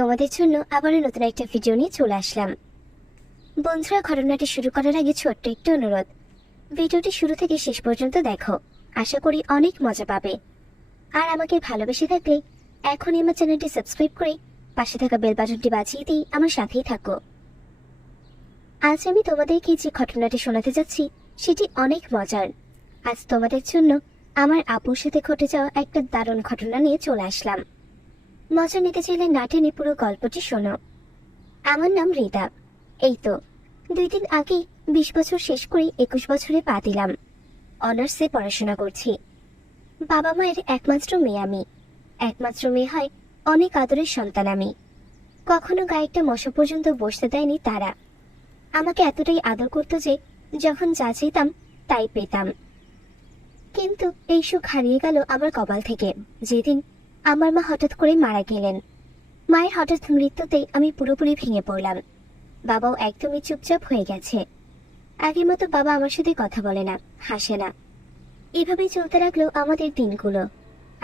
তোমাদের জন্য আবারও নতুন একটা ভিডিও নিয়ে চলে আসলাম। বন্ধুরা, ঘটনাটি শুরু করার আগে ছোট্ট একটু অনুরোধ, ভিডিওটি শুরু থেকে শেষ পর্যন্ত দেখো, আশা করি অনেক মজা পাবে। আর আমাকে ভালোবেসে থাকলে এখনই আমার চ্যানেলটি সাবস্ক্রাইব করে পাশে থাকা বেল বাটনটি বাজিয়ে দিয়ে আমার সাথেই থাকো। আজ আমি তোমাদেরকে যে ঘটনাটি শোনাতে যাচ্ছি সেটি অনেক মজার। আজ তোমাদের জন্য আমার আপুর সাথে ঘটে যাওয়া একটা দারুণ ঘটনা নিয়ে চলে আসলাম। মজা নিতে চাইলে না টেনে পুরো গল্পটি শোনো। আমার নাম রিতা। এই তো 2 দিন আগে 20 বছর শেষ করে 21 বছরে পা দিলাম। অনার্সে পড়াশোনা করছি। বাবা মায়ের একমাত্র মেয়ে আমি। একমাত্র মেয়ে হয় অনেক আদরের সন্তান আমি। কখনো গায়ে একটা মশা পর্যন্ত বসতে দেয়নি তারা। আমাকে এতটাই আদর করতো যে যখন যা চাইতাম তাই পেতাম। কিন্তু এই সুখ হারিয়ে গেল আমার কপাল থেকে যেদিন আমার মা হঠাৎ করে মারা গেলেন। মায়ের হঠাৎ মৃত্যুতেই আমি পুরোপুরি ভেঙে পড়লাম। বাবাও একদমই চুপচাপ হয়ে গেছে। আগের মতো বাবা আমার সাথে কথা বলে না, হাসে না। এভাবেই চলতে লাগলো আমাদের দিনগুলো।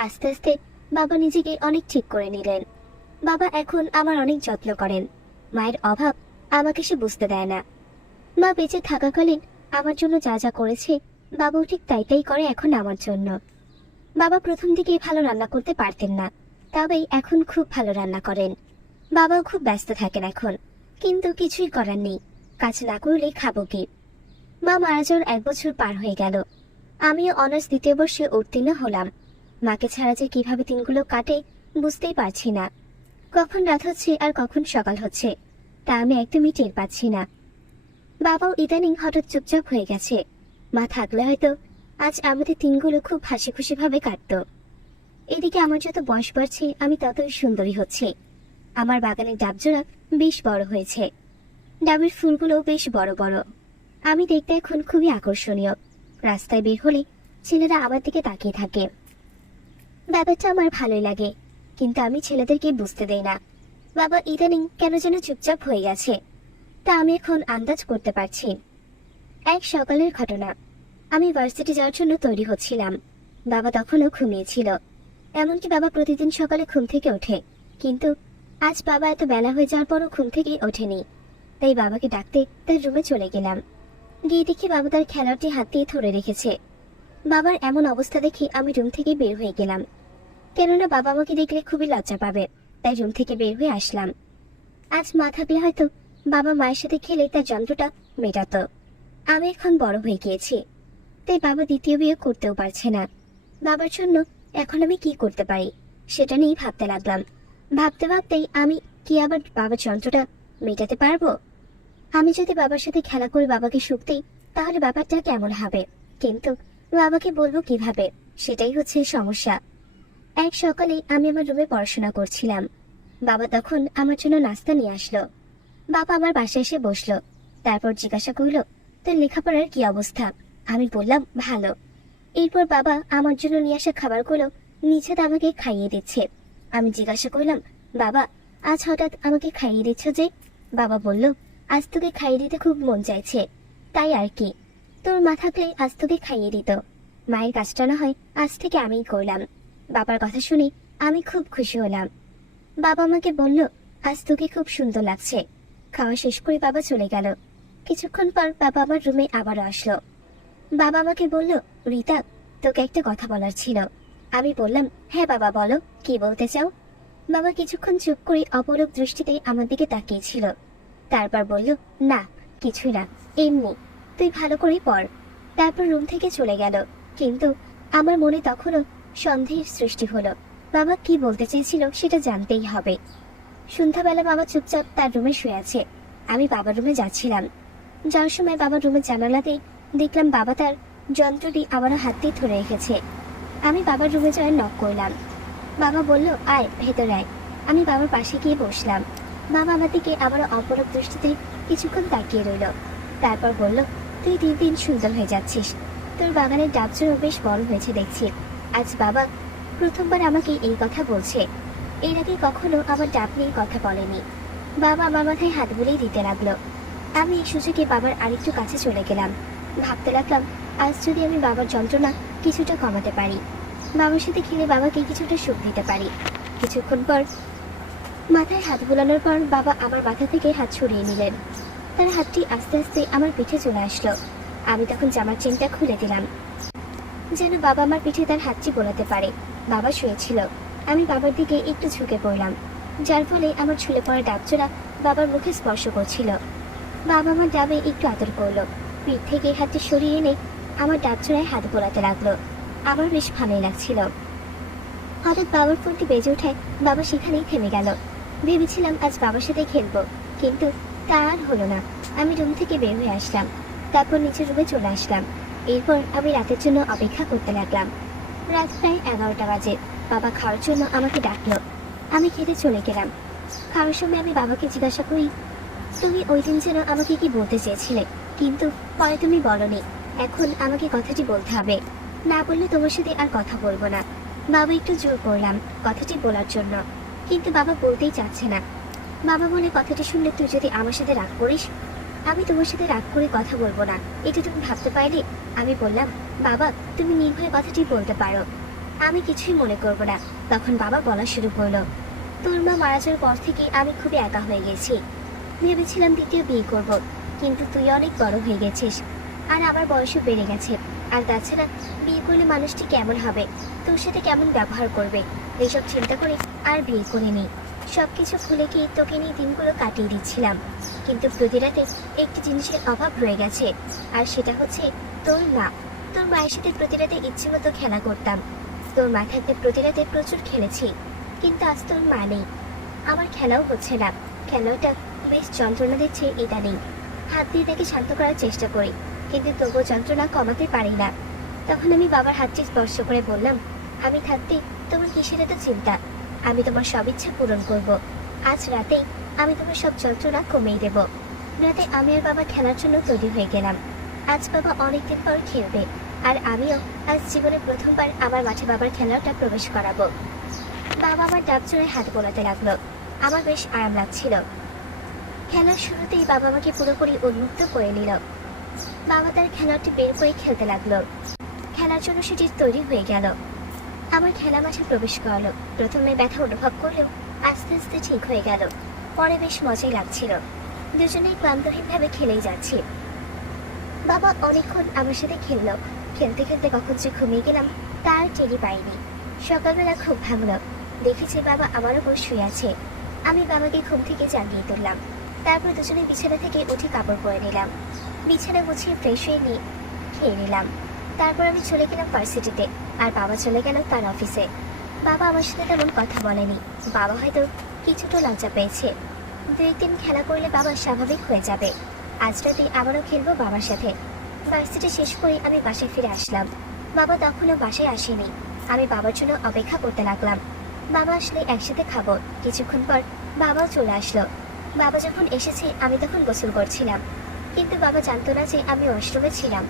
আস্তে আস্তে বাবা নিজেকে অনেক ঠিক করে নিলেন। বাবা এখন আমার অনেক যত্ন করেন। মায়ের অভাব আমাকে সে বুঝতে দেয় না। মা বেঁচে থাকাকালীন আমার জন্য যা যা করেছে বাবাও ঠিক তাই করে এখন আমার জন্য। বাবা প্রথম দিকে ভালো রান্না করতে পারতেন না, তবেই এখন খুব ভালো রান্না করেন। বাবাও খুব ব্যস্ত থাকেন এখন, কিন্তু কিছুই করার নেই, কাজ না করলে খাবো কি। মা মারা যাওয়ার 1 বছর পার হয়ে গেল। আমিও অনার্স 2য় বর্ষে উত্তীর্ণ হলাম। মাকে ছাড়া যে কিভাবে দিনগুলো কাটে বুঝতেই পারছি না। কখন রাত হচ্ছে আর কখন সকাল হচ্ছে তা আমি একদমই টের পাচ্ছি না। বাবাও ইদানিং হঠাৎ চুপচাপ হয়ে গেছে। মা থাকলে হয়তো আজ আমাদের দিনগুলো খুব হাসি খুশি ভাবে কাটত। এদিকে আমার যত বয়স বাড়ছে আমি ততই সুন্দরী হচ্ছে। আমার বাগানের ডাবজোড়া বেশ বড় হয়েছে। ডাবের ফুলগুলো বেশ বড় বড়। আমি দেখতে এখন খুবই আকর্ষণীয়। রাস্তায় বের হলে ছেলেরা আমার দিকে তাকিয়ে থাকে। ব্যাপারটা আমার ভালোই লাগে, কিন্তু আমি ছেলেদেরকে বুঝতে দেই না। বাবা ইদানিং কেন যেন চুপচাপ হয়ে গেছে, তা আমি এখন আন্দাজ করতে পারছি। এক সকালের ঘটনা। আমি ভার্সিটি যাওয়ার জন্য তৈরি হচ্ছিলাম। বাবা তখনও ঘুমিয়েছিল। এমনকি বাবা প্রতিদিন সকালে ঘুম থেকে ওঠে, কিন্তু আজ বাবা এত বেলা হয়ে যাওয়ার পরও ঘুম থেকেই ওঠেনি। তাই বাবাকে ডাকতে তার রুমে চলে গেলাম। গিয়ে দেখি বাবা তার খেলাটি হাত দিয়ে ধরে রেখেছে। বাবার এমন অবস্থা দেখে আমি রুম থেকে বের হয়ে গেলাম, কেননা বাবা আমাকে দেখলে খুবই লজ্জা পাবে। তাই রুম থেকে বের হয়ে আসলাম। আজ মা থাকলে হয়তো বাবা মায়ের সাথে খেলে তার যন্ত্রটা মেটাতো। আমি এখন বড় হয়ে গিয়েছি, তাই বাবা দ্বিতীয় বিয়ে করতেও পারছে না। বাবার জন্য এখন আমি কি করতে পারি সেটা নিয়েই ভাবতে লাগলাম। ভাবতে ভাবতেই আমি কি আবার বাবার যন্ত্রটা মেটাতে পারবো? আমি যদি বাবার সাথে খেলা করে বাবাকে সুখ দিই তাহলে ব্যাপারটা কেমন হবে, কিন্তু বাবাকে বলবো কিভাবে, সেটাই হচ্ছে সমস্যা। এক সকালে আমি আমার রুমে পড়াশোনা করছিলাম। বাবা তখন আমার জন্য নাস্তা নিয়ে আসলো। বাবা আমার বাসায় এসে বসলো, তারপর জিজ্ঞাসা করলো, তোর লেখাপড়ার কি অবস্থা? আমি বললাম ভালো। এরপর বাবা আমার জন্য নিয়ে আসা খাবারগুলো নিচে আমাকে খাইয়ে দিচ্ছে। আমি জিজ্ঞাসা করলাম, বাবা আজ হঠাৎ আমাকে খাইয়ে দিচ্ছ যে? বাবা বলল, আজ তোকে খাইয়ে দিতে খুব মন চাইছে, তাই আর কি। তোর মা থাকলে আজ তোকে খাইয়ে দিত। মায়ের কাজটা না হয় আজ থেকে আমিই করলাম। বাবার কথা শুনে আমি খুব খুশি হলাম। বাবা আমাকে বলল, আজ তোকে খুব সুন্দর লাগছে। খাওয়া শেষ করে বাবা চলে গেল। কিছুক্ষণ পর বাবা আমার রুমে আবারও আসলো। বাবা আমাকে বলল, রিতা তোকে একটা কথা বলার ছিল। আমি বললাম, হ্যাঁ বাবা বলো, কি বলতে চাও? বাবা কিছুক্ষণ চুপ করে অপলক দৃষ্টিতে আমার দিকে তাকিয়েছিল। তারপর বলল, না কিছুই না, এমনি, তুই ভালো করে পড়। তারপর রুম থেকে চলে গেল। কিন্তু আমার মনে তখনও সন্দেহের সৃষ্টি হলো। বাবা কি বলতে চেয়েছিল সেটা জানতেই হবে। সন্ধ্যাবেলা বাবা চুপচাপ তার রুমে শুয়ে আছে। আমি বাবার রুমে যাচ্ছিলাম। যাওয়ার সময় বাবার রুমের জানালাতেই দেখলাম বাবা তার যন্ত্রটি আবারও হাত দিয়ে ধরে রেখেছে। আমি বাবার রুমে যাওয়ার নক করলাম। বাবা বলল, আয় ভেতরে আয়। আমি বাবার পাশে গিয়ে বসলাম। বাবা আমার দিকে আবারও অপলক দৃষ্টিতে কিছুক্ষণ তাকিয়ে রইল। তারপর বলল, তুই দিন দিন সুন্দর হয়ে যাচ্ছিস। তোর বাগানের ডাবজোড়া বেশ বড় হয়েছে দেখছি। আজ বাবা প্রথমবার আমাকে এই কথা বলছে। এর আগে কখনো আমার ডাব নিয়ে কথা বলেনি। বাবা আমার মাথায় হাত বুলিয়ে দিতে লাগলো। আমি এই সুযোগে বাবার আরেকটু কাছে চলে গেলাম। ভাবতে লাগলাম, আজ যদি আমি বাবার যন্ত্রণা কিছুটা কমাতে পারি, বাবার সাথে খেলে বাবাকে কিছুটা সুখ দিতে পারি। কিছুক্ষণ পর মাথায় হাত বুলানোর পর বাবা আমার মাথা থেকে হাত সরিয়ে নিলেন। তার হাতটি আস্তে আস্তে আমার পিঠে চলে আসলো। আমি তখন জামার চেনটা খুলে দিলাম, যেন বাবা আমার পিঠে তার হাতটি বোলাতে পারে। বাবা শুয়েছিল, আমি বাবার দিকে একটু ঝুঁকে পড়লাম, যার ফলে আমার ঝুলে পড়া ডাবজোড়া বাবার মুখে স্পর্শ করছিল। বাবা আমার ডাবে একটু আদর করলো, পিঠ থেকে হাতটি সরিয়ে এনে আমার ডাবজোড়ায় হাত বোলাতে লাগলো। আমার বেশ ভালোই লাগছিল। হঠাৎ বাবার ফোনটি বেজে ওঠায় বাবা সেখানেই থেমে গেল। ভেবেছিলাম আজ বাবার সাথে খেলবো, কিন্তু তা আর হলো না। আমি রুম থেকে বের হয়ে আসলাম, তারপর নিচের রুমে চলে আসলাম। এরপর আমি রাতের জন্য অপেক্ষা করতে লাগলাম। রাত প্রায় 11টা বাজে। বাবা খাওয়ার জন্য আমাকে ডাকলো। আমি খেতে চলে গেলাম। খাওয়ার সময় আমি বাবাকে জিজ্ঞাসা করি, তুমি ওই দিন যেন আমাকে কি বলতে চেয়েছিলে, কিন্তু পরে তুমি বলনি। এখন আমাকে কথাটি বলতে হবে, না বললে তোমার সাথে আর কথা বলবো না। বাবা একটু জোর করলাম কথাটি বলার জন্য, কিন্তু বাবা বলতেই চাচ্ছে না। বাবা বলে, কথাটি শুনলে তুই যদি আমার সাথে রাগ করিস, আমি তোমার সাথে রাগ করে কথা বলবো না, এটা তুমি ভাবতে পারলে? আমি বললাম, বাবা তুমি নির্ভয়ে কথাটি বলতে পারো, আমি কিছুই মনে করবো না। তখন বাবা বলা শুরু করলো, তোর মা মারা যাওয়ার পর থেকে আমি খুবই একা হয়ে গেছি। ভেবেছিলাম দ্বিতীয় বিয়ে করব, কিন্তু তুই অনেক বড় হয়ে গেছিস, আর আমার বয়সও বেড়ে গেছে। আর তাছাড়া বিয়ে করলে মানুষটি কেমন হবে, তোর সাথে কেমন ব্যবহার করবে, এইসব চিন্তা করে আর বিয়ে করিনি। সবকিছু ভুলে গিয়ে তোকে নিয়ে দিনগুলো কাটিয়ে দিচ্ছিলাম। কিন্তু প্রতি রাতে একটি জিনিসের অভাব রয়ে গেছে, আর সেটা হচ্ছে তোর মা। তোর মায়ের সাথে প্রতি রাতে ইচ্ছে মতো খেলা করতাম। তোর মা থাকতে প্রতি রাতে প্রচুর খেলেছি, কিন্তু আজ তোর মা নেই। আমার খেলাও হচ্ছে না। খেলাটা বেশ যন্ত্রণা দিচ্ছে ইদানিং। হাত দিয়ে তাকে শান্ত করার চেষ্টা করি, কিন্তু তবুও যন্ত্রণা কমাতে পারি না। তখন আমি বাবার হাতটি স্পর্শ করে বললাম, আমি থাকতে তোমার কিসের এত চিন্তা? আমি তোমার সব ইচ্ছা পূরণ করব। আজ রাতেই আমি তোমার সব যন্ত্রণা কমিয়ে দেব। রাতে আমি আর বাবা খেলার জন্য তৈরি হয়ে গেলাম। আজ বাবা অনেকদিন পর খেলবে, আর আমিও আজ জীবনে প্রথমবার আমার মাঠে বাবার খেলাটা প্রবেশ করাবো। বাবা আমার ডাব জোড়ে হাত বোলাতে লাগলো। আমার বেশ আরাম লাগছিল। খেলার শুরুতেই বাবা আমাকে পুরোপুরি উন্মুক্ত করে নিল। বাবা তার খেলাটি বের করে খেলতে লাগলো। খেলার জন্য সেটি তৈরি হয়ে গেল। আমার খেলা মাঠে প্রবেশ করালো। প্রথমে ব্যথা অনুভব করলেও আস্তে আস্তে ঠিক হয়ে গেল। পরে বেশ মজাই লাগছিল। দুজনেই ক্লান্তহীনভাবে খেলেই যাচ্ছি। বাবা অনেকক্ষণ আমার সাথে খেললো। খেলতে খেলতে কখন যে ঘুমিয়ে গেলাম তার টেরই পাইনি। সকালবেলা খুব ভাঙলো, দেখেছি বাবা আমার উপর শুয়ে আছে। আমি বাবাকে ঘুম থেকে জাগিয়ে তুললাম। তারপর দুজনে বিছানা থেকে উঠে কাপড় পরে নিলাম। বিছানা গুছিয়ে ফ্রেশ হয়ে নিয়ে খেয়ে নিলাম। তারপর আমি চলে গেলাম ভার্সিটিতে, আর বাবা চলে গেল তার অফিসে। বাবা আমার সাথে তেমন কথা বলেনি। বাবা হয়তো কিছুটা লজ্জা পেয়েছে। 2-3 খেলা করলে বাবা স্বাভাবিক হয়ে যাবে। আজ রাতে আবারও খেলবো বাবার সাথে। ভার্সিটি শেষ করে আমি বাসায় ফিরে আসলাম। বাবা তখনও বাসায় আসেনি। আমি বাবার জন্য অপেক্ষা করতে লাগলাম। বাবা আসলে একসাথে খাবো। কিছুক্ষণ পর বাবাও চলে আসলো। বাবা যখন এসেছে আমি তখন গোসল করছিলাম, কিন্তু বাবা জানতো না যে আমি ওয়াশরুমে ছিলাম।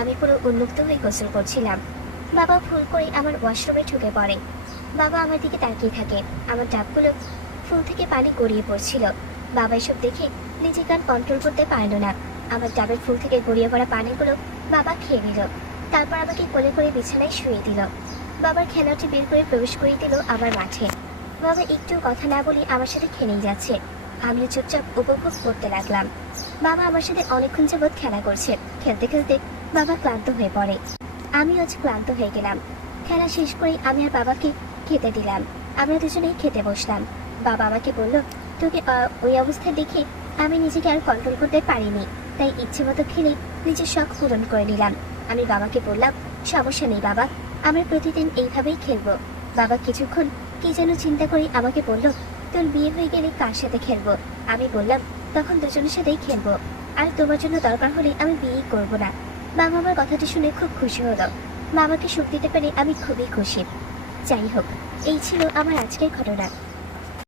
আমি পুরো উন্মুক্ত হয়ে গোসল করছিলাম। বাবা ভুল করে আমার ওয়াশরুমে ঢুকে পড়ে। বাবা আমার দিকে তাকিয়ে থাকে। আমার ডাবগুলো ফুল থেকে পানি গড়িয়ে পড়ছিল। বাবা এসব দেখে নিজে কান কন্ট্রোল করতে পারল না। আমার ডাবের ফুল থেকে গড়িয়ে পড়া পানিগুলো বাবা খেয়ে নিল। তারপর আমাকে কোলে করে বিছানায় শুয়ে দিল। বাবার খেলাটি বের করে প্রবেশ করে দিল আমার মাঠে। বাবা একটু কথা না বলে আমার সাথে খেলেই যাচ্ছে। আমিও চুপচাপ উপভোগ করতে লাগলাম। বাবা আমার সাথে অনেকক্ষণ যাবৎ খেলা করছে। খেলতে খেলতে বাবা ক্লান্ত হয়ে পড়ে। আমি আজ ক্লান্ত হয়ে গেলাম। খেলা শেষ করে আমি আর বাবাকে খেতে দিলাম। আমরা দুজনেই খেতে বসলাম। বাবা আমাকে বলল, তোকে ওই অবস্থায় দেখে আমি নিজেকে আর কন্ট্রোল করতে পারিনি, তাই ইচ্ছে মতো খেলে নিজের শখ পূরণ করে নিলাম। আমি বাবাকে বললাম, সমস্যা নেই বাবা, আমরা প্রতিদিন এইভাবেই খেলবো। বাবা কিছুক্ষণ কি যেন চিন্তা করে আমাকে বলল, তোর বিয়ে হয়ে গেলে কার সাথে খেলবো? আমি বললাম, তখন দুজনের সাথেই খেলবো, আর তোমার জন্য দরকার হলে আমি বিয়ে করবো না। বাবা আমার কথাটি শুনে খুব খুশি হলো। বাবাকে সুখ দিতে পেরে আমি খুবই খুশি। যাই হোক, এই ছিল আমার আজকের ঘটনা।